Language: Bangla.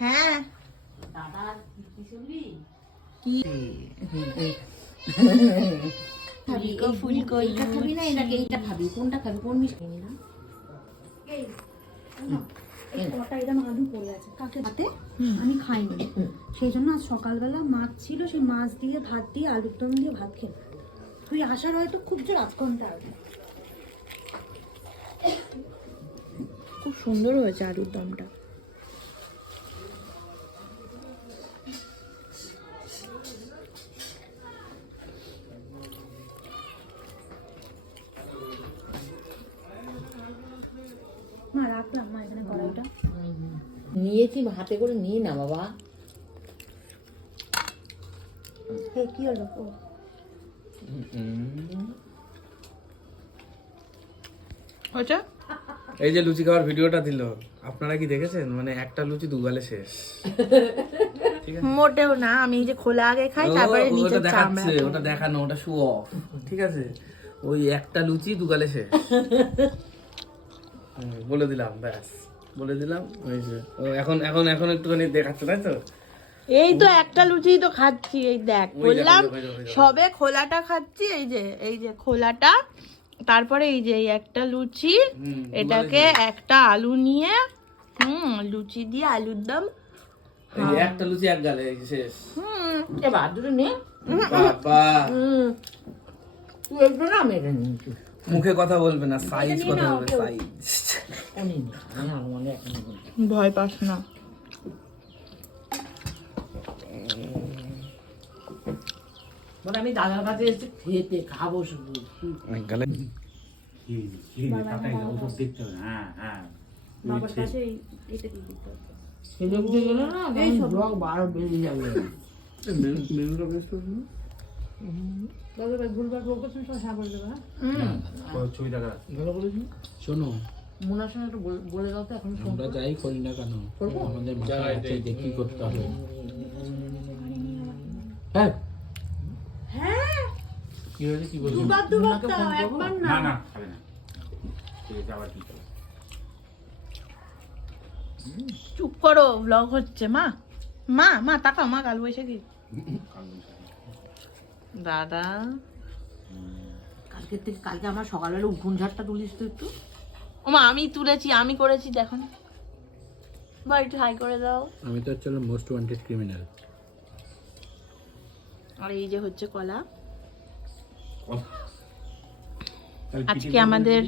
হ্যাঁ দাদা কি শুনবি? কি এইটা খাবি না এটাকে এইটা খাবি? কোনটা খাবি? কোন মিষ্টি না? আমি খাইনি, সেই জন্য আজ সকালবেলা মাছ ছিল, সেই মাছ দিয়ে ভাত দিয়ে আলুর দম দিয়ে ভাত খেলাম। তুই আসার হয়তো খুব জোর 8 ঘন্টা আগে। খুব সুন্দর হয়েছে আলুর দমটা। মা রাখলাম মা এখানে কড়াইটা। নিয়েছি হাতে করে নিয়ে না বাবা। কি হলো? ও হয়েছে? এই যে লুচি খাওয়ার ভিডিওটা দিল, আপনারা কি দেখেছেন? মানে একটা লুচি দুগালে শেষ। মোটেও না, আমি এই যে খোলা আগে খাই তারপরে নিচে ওটা চামড়া। দেখাচ্ছে, ওটা দেখানো, ওটা শো অফ, ঠিক আছে? ওই একটা লুচি দুগালে শেষ। বলে দিলাম, ব্যাস বলে দিলাম। ওই যে ও এখন এখন এখন একটুখানি দেখাচ্ছে, তাই তো? এই তো একটা লুচি তো খাচ্ছি, এই দেখ ওই দেখো, বললাম ওই দেখো, ওই দেখো। সবে খোলাটা খাচ্ছি, এই যে খোলাটা, তারপরে এই যে এই একটা লুচি, এটাকে একটা আলু নিয়ে লুচি দিয়ে আলুর দম। এই যে একটা লুচি এক গালে, এই যে শেষ। এবার দুটো নে। বাবা, তুই একটু না আমি এটা নিয়েছি। মুখে কথা বলবে না, সাইজ কথা বলবে, সাইজ। আমি আমাদের এখন ভয় পাস না। মানে আমি দাদার কাছে এসে খেতে খাবো শুধু। এক গালে বাবার কাছে এটা কি দিতে হবে? ছেলে উঠে গেলে না ব্লগ বার বেরিয়ে যাবে। মেনুটা বেশ তো বাবা ভুলবার বলতেছেন সব হ্যাঁ বলে দেবে। ছবি দেখা ভালো বলেছি। শোনো, মোনার সঙ্গে একটু বলে দাও তো এখন। আমরা যাই করি না কেন, আমাদের মাথায় আছে যে কি করতে হবে। হ্যাঁ হ্যাঁ কি হয়েছে, কি বলছো? দুবার দাও, একবার না। না খাবে না, ঠিক আছে, আবার কি করো? চুপ করো, ব্লগ হচ্ছে। মা মা মা তাকাও, মা কাল বৈশাখী দাদা। কালকে আমার সকালবেলা উঠোন ঝাড়টা তুলিস তো একটু। ও মা আমি তুলেছি, আমি করেছি, দেখো না। বা একটু হাই করে দাও। আমি তো হচ্ছে মোস্ট ওয়ান্টেড ক্রিমিনাল। আর এই যে হচ্ছে কলা। আজকে আমাদের